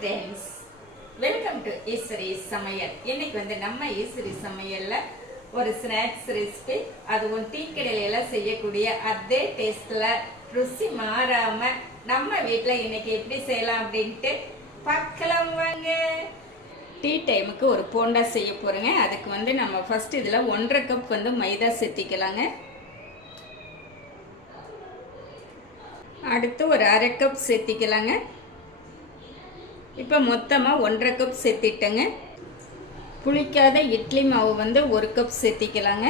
Friends welcome to Eswari சமையல் இன்னைக்கு வந்து நம்ம ஈஸ்வரி சமையல்ல ஒரு ஸ்நாக்ஸ் ரெசிபி அதுவும் டீ கடையில செய்யக்கூடிய அதே டேஸ்ட்ல ருசி மாறாம நம்ம வீட்டில் இன்னைக்கு எப்படி செய்யலாம் அப்படின்ட்டு பார்க்கலாம் வாங்க. டீ டைமுக்கு ஒரு போண்டா செய்ய போறேங்க. அதுக்கு வந்து நம்ம ஃபர்ஸ்ட் இதில் ஒன்றரை கப் வந்து மைதா சேர்த்திக்கலாங்க அடுத்து ஒரு அரை கப் சேர்த்திக்கலாங்க இப்போ மொத்தமாக ஒன்றரை கப் சேர்த்திட்டேங்க புளிக்காத இட்லி மாவு வந்து ஒரு கப் சேர்த்திக்கலாங்க.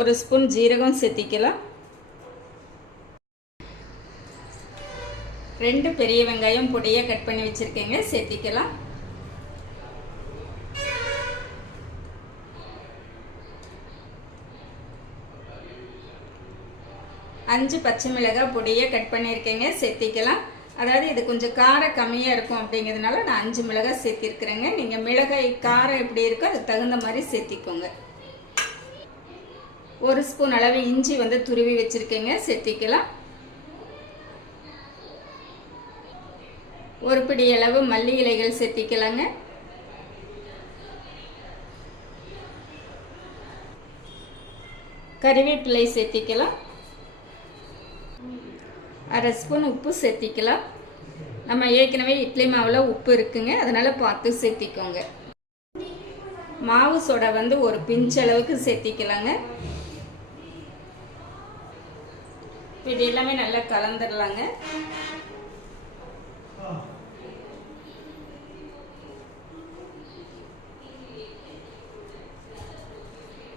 ஒரு ஸ்பூன் ஜீரகம் சேர்த்திக்கலாம். ரெண்டு பெரிய வெங்காயம் பொடியாக கட் பண்ணி வச்சுருக்கேங்க சேர்த்திக்கலாம். அஞ்சு பச்சை மிளகாய் பொடியை கட் பண்ணியிருக்கேங்க சேர்த்திக்கலாம். அதாவது இது கொஞ்சம் காரம் கம்மியாக இருக்கும் அப்படிங்கிறதுனால நான் அஞ்சு மிளகாய் சேர்த்திருக்கிறேங்க. நீங்கள் மிளகாய் காரம் எப்படி இருக்கோ அதுக்கு தகுந்த மாதிரி சேர்த்திக்கோங்க. ஒரு ஸ்பூன் அளவு இஞ்சி வந்து துருவி வச்சுருக்கேங்க சேர்த்திக்கலாம். ஒரு பிடி அளவு மல்லி இலைகள் சேர்த்திக்கலாங்க. கறிவேப்பிலை சேர்த்திக்கலாம். அரை ஸ்பூன் உப்பு சேர்த்திக்கலாம். நம்ம ஏற்கனவே இட்லி மாவில் உப்பு இருக்குங்க. அதனால் பார்த்து சேர்த்திக்கோங்க. மாவு சோடா வந்து ஒரு பிஞ்ச் அளவுக்கு சேர்த்திக்கலாங்க. இது எல்லாமே நல்லா கலந்துடலாங்க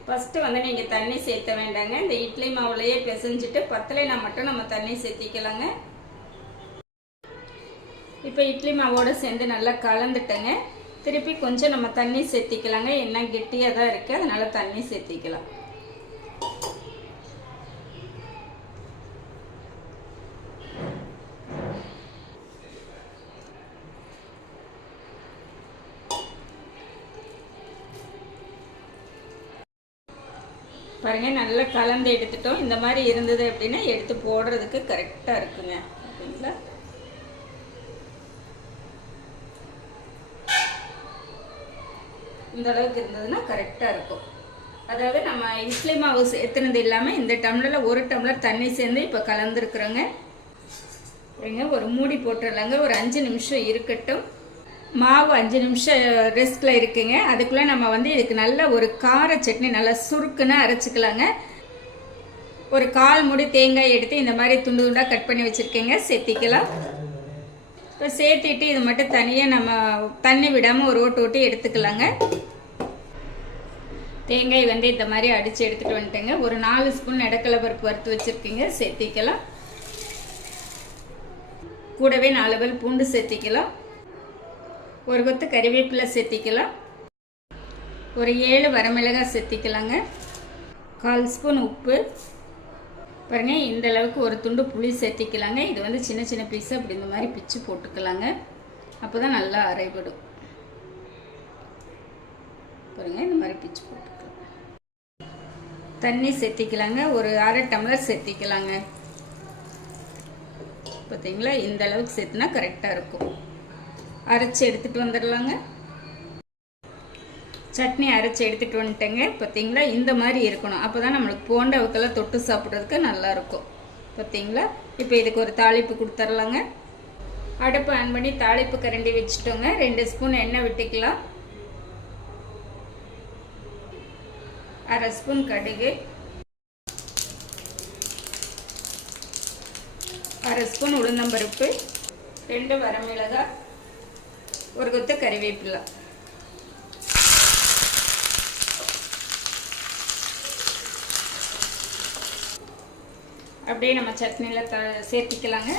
ஃபஸ்ட்டு வந்து நீங்கள் தண்ணி சேர்த்த வேண்டாங்க. இந்த இட்லி மாவுலையே பிசைஞ்சிட்டு பத்தலைனா மட்டும் நம்ம தண்ணி சேர்த்திக்கலாங்க. இப்போ இட்லி மாவோடு சேர்ந்து நல்லா கலந்துட்டேங்க. திருப்பி கொஞ்சம் நம்ம தண்ணி சேர்த்திக்கலாங்க. என்ன கெட்டியாக தான் இருக்குது அதனால் தண்ணி சேர்த்திக்கலாம். பாருங்க நல்லா கலந்து எடுத்துட்டோம். இந்த மாதிரி இருந்தது அப்படின்னா எடுத்து போடுறதுக்கு கரெக்டாக இருக்குங்க. ஓகேங்களா? இந்த அளவுக்கு இருந்ததுன்னா கரெக்டாக இருக்கும். அதாவது நம்ம இட்லி மாவு சேர்த்துனது இல்லாமல் இந்த டம்ளரில் ஒரு டம்ளர் தண்ணி சேர்ந்து இப்போ கலந்துருக்குறோங்க. ஒரு மூடி போட்டுடலாங்க. ஒரு அஞ்சு நிமிஷம் இருக்கட்டும். மாவு அஞ்சு நிமிஷம் ரெஸ்ட்டில் இருக்குங்க. அதுக்குள்ளே நம்ம வந்து இதுக்கு நல்ல ஒரு கார சட்னி நல்லா சுருக்குன்னு அரைச்சிக்கலாங்க. ஒரு கால் முடி தேங்காய் எடுத்து இந்த மாதிரி துண்டு துண்டாக கட் பண்ணி வச்சுருக்கேங்க. சேர்த்திக்கலாம். இப்போ சேர்த்திட்டு இது மட்டும் தனியாக நம்ம தண்ணி விடாமல் ஒரு ஓட்டு ஓட்டி எடுத்துக்கலாங்க. தேங்காய் வந்து இந்த மாதிரி அடித்து எடுத்துகிட்டு வந்துட்டேங்க. ஒரு நாலு ஸ்பூன் இடக்கலை பருப்பு வறுத்து வச்சுருக்கீங்க. சேர்த்திக்கலாம். கூடவே நாலு பேர் பூண்டு சேர்த்திக்கலாம். ஒரு கொத்து கறிவேப்பிலை சேர்த்திக்கலாம் ஒரு ஏழு வரமிளகாய் சேர்த்திக்கலாங்க கால் ஸ்பூன் உப்பு. பாருங்கள் இந்த அளவுக்கு ஒரு துண்டு புளி சேர்த்திக்கலாங்க இது வந்து சின்ன சின்ன பீஸ் அப்படி இந்த மாதிரி பிச்சு போட்டுக்கலாங்க. அப்போ தான் நல்லா அரைபடும். பாருங்கள் இந்த மாதிரி பிச்சு போட்டுக்கலாம். தண்ணி சேர்த்திக்கலாங்க ஒரு அரை டம்ளர் சேர்த்திக்கலாங்க பார்த்தீங்களா இந்த அளவுக்கு சேர்த்துனா கரெக்டாக இருக்கும். அரைச்சி எடுத்துகிட்டு வந்துடலாங்க. சட்னி அரைச்சி எடுத்துகிட்டு வந்துட்டேங்க. பார்த்தீங்களா இந்த மாதிரி இருக்கணும். அப்போ தான் நம்மளுக்கு போண்டவுக்கெல்லாம் தொட்டு சாப்பிட்றதுக்கு நல்லாயிருக்கும். பார்த்தீங்களா இப்போ இதுக்கு ஒரு தாளிப்பு கொடுத்துர்லாங்க அடுப்பு ஆன் பண்ணி தாளிப்பு கரண்டி வச்சுட்டோங்க. ரெண்டு ஸ்பூன் எண்ணெய் விட்டுக்கலாம். அரை ஸ்பூன் கடுகு. அரை ஸ்பூன் உளுந்தம்பருப்பு. ரெண்டு வரமிளகாய். ஒரு கொத்து கறிவேப்பிலை. அப்படியே நம்ம சட்னியில் த சேர்த்திக்கலாங்க.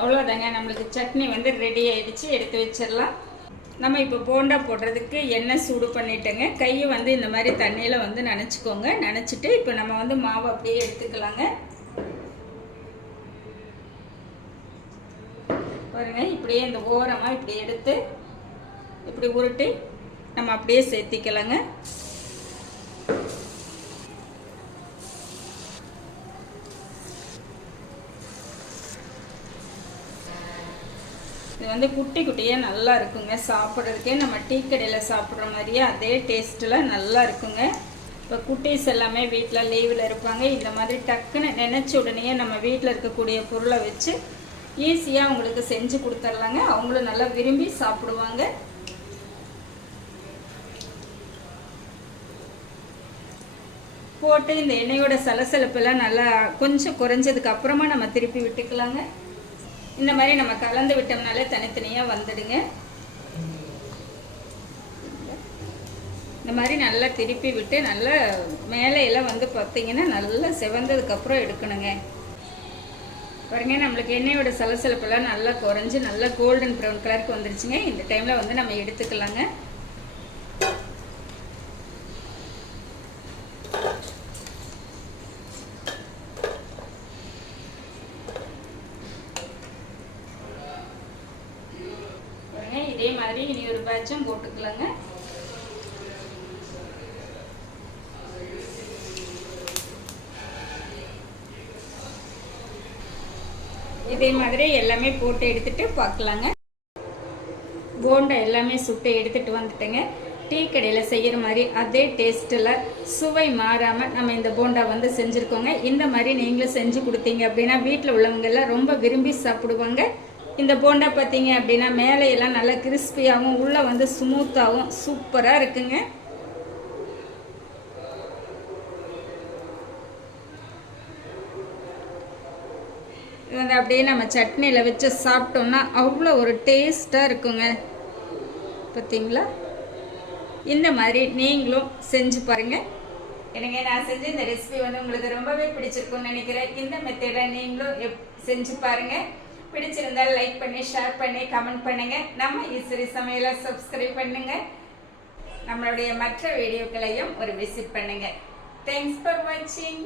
அவ்வளோதாங்க நம்மளுக்கு சட்னி வந்து ரெடி ஆகிடுச்சு எடுத்து வச்சிடலாம். நம்ம இப்போ போண்டா போடுறதுக்கு எண்ணெய் சூடு பண்ணிட்டேங்க. கையை வந்து இந்த மாதிரி தண்ணியில் வந்து நினச்சிக்கோங்க. நினச்சிட்டு இப்போ நம்ம வந்து மாவு அப்படியே எடுத்துக்கலாங்க பாருங்க இப்படியே இந்த ஓரமாக இப்படி எடுத்து இப்படி உருட்டி நம்ம அப்படியே சேர்த்திக்கலாங்க. இது வந்து குட்டி குட்டியாக நல்லா இருக்குங்க. சாப்பிட்றதுக்கே நம்ம டீ கடையில் சாப்பிட்ற மாதிரியே அதே டேஸ்ட்டில் நல்லா இருக்குங்க. இப்போ குட்டீஸ் எல்லாமே வீட்டில் லீவில் இருப்பாங்க. இந்த மாதிரி டக்குன்னு நினச்ச உடனே நம்ம வீட்டில் இருக்கக்கூடிய பொருளை வச்சு ஈஸியாக அவங்களுக்கு செஞ்சு கொடுத்துர்லாங்க அவங்களும் நல்லா விரும்பி சாப்பிடுவாங்க. போட்டு இந்த எண்ணெயோட சலசலப்பெல்லாம் நல்லா கொஞ்சம் குறைஞ்சதுக்கு அப்புறமா நம்ம திருப்பி விட்டுக்கலாங்க. இந்த மாதிரி நம்ம கலந்து விட்டோம்னாலே தனித்தனியாக வந்துடுங்க. இந்த மாதிரி நல்லா திருப்பி விட்டு நல்லா மேலே எல்லாம் வந்து பார்த்தீங்கன்னா நல்லா செவந்ததுக்கப்புறம் எடுக்கணுங்க. பாருங்க நம்மளுக்கு எண்ணெயோட சலசலப்பெல்லாம் நல்லா குறைஞ்சி நல்லா கோல்டன் ப்ரௌன் கலருக்கு வந்துருச்சுங்க. இந்த டைமில் வந்து நம்ம எடுத்துக்கலாங்க. இதே மாதிரி இனி ஒரு பேட்சும் போட்டுக்கலாங்க. இதே மாதிரி எல்லாமே போட்டு எடுத்துகிட்டு பார்க்கலாங்க. போண்டா எல்லாமே சுட்டு எடுத்துகிட்டு வந்துட்டேங்க. டீ கடையில் செய்கிற மாதிரி அதே டேஸ்ட்டில் சுவை மாறாமல் நம்ம இந்த போண்டா வந்து செஞ்சுருக்கோங்க. இந்த மாதிரி நீங்களும் செஞ்சு கொடுத்தீங்க அப்படின்னா வீட்டில் உள்ளவங்கெல்லாம் ரொம்ப விரும்பி சாப்பிடுவாங்க. இந்த போண்டா பார்த்தீங்க அப்படின்னா மேலே எல்லாம் நல்லா கிறிஸ்பியாகவும் உள்ளே வந்து ஸ்மூத்தாகவும் சூப்பராக இருக்குங்க. இது வந்து அப்படியே நம்ம சட்னியில் வச்சு சாப்பிட்டோம்னா அவ்வளோ ஒரு டேஸ்ட்டாக இருக்குங்க. பார்த்தீங்களா இந்த மாதிரி நீங்களும் செஞ்சு பாருங்கள் எனக்கு நான் செஞ்ச இந்த ரெசிபி வந்து உங்களுக்கு ரொம்பவே பிடிச்சிருக்கும்னு நினைக்கிறேன். இந்த மெத்தடை நீங்களும் எப் செஞ்சு பாருங்கள் பிடிச்சிருந்தா லைக் பண்ணி ஷேர் பண்ணி கமெண்ட் பண்ணுங்கள் நம்ம இசிறி சமையலை சப்ஸ்கிரைப் பண்ணுங்கள் நம்மளுடைய மற்ற வீடியோக்களையும் ஒரு விசிட் பண்ணுங்கள் தேங்க்ஸ் ஃபார் வாட்சிங்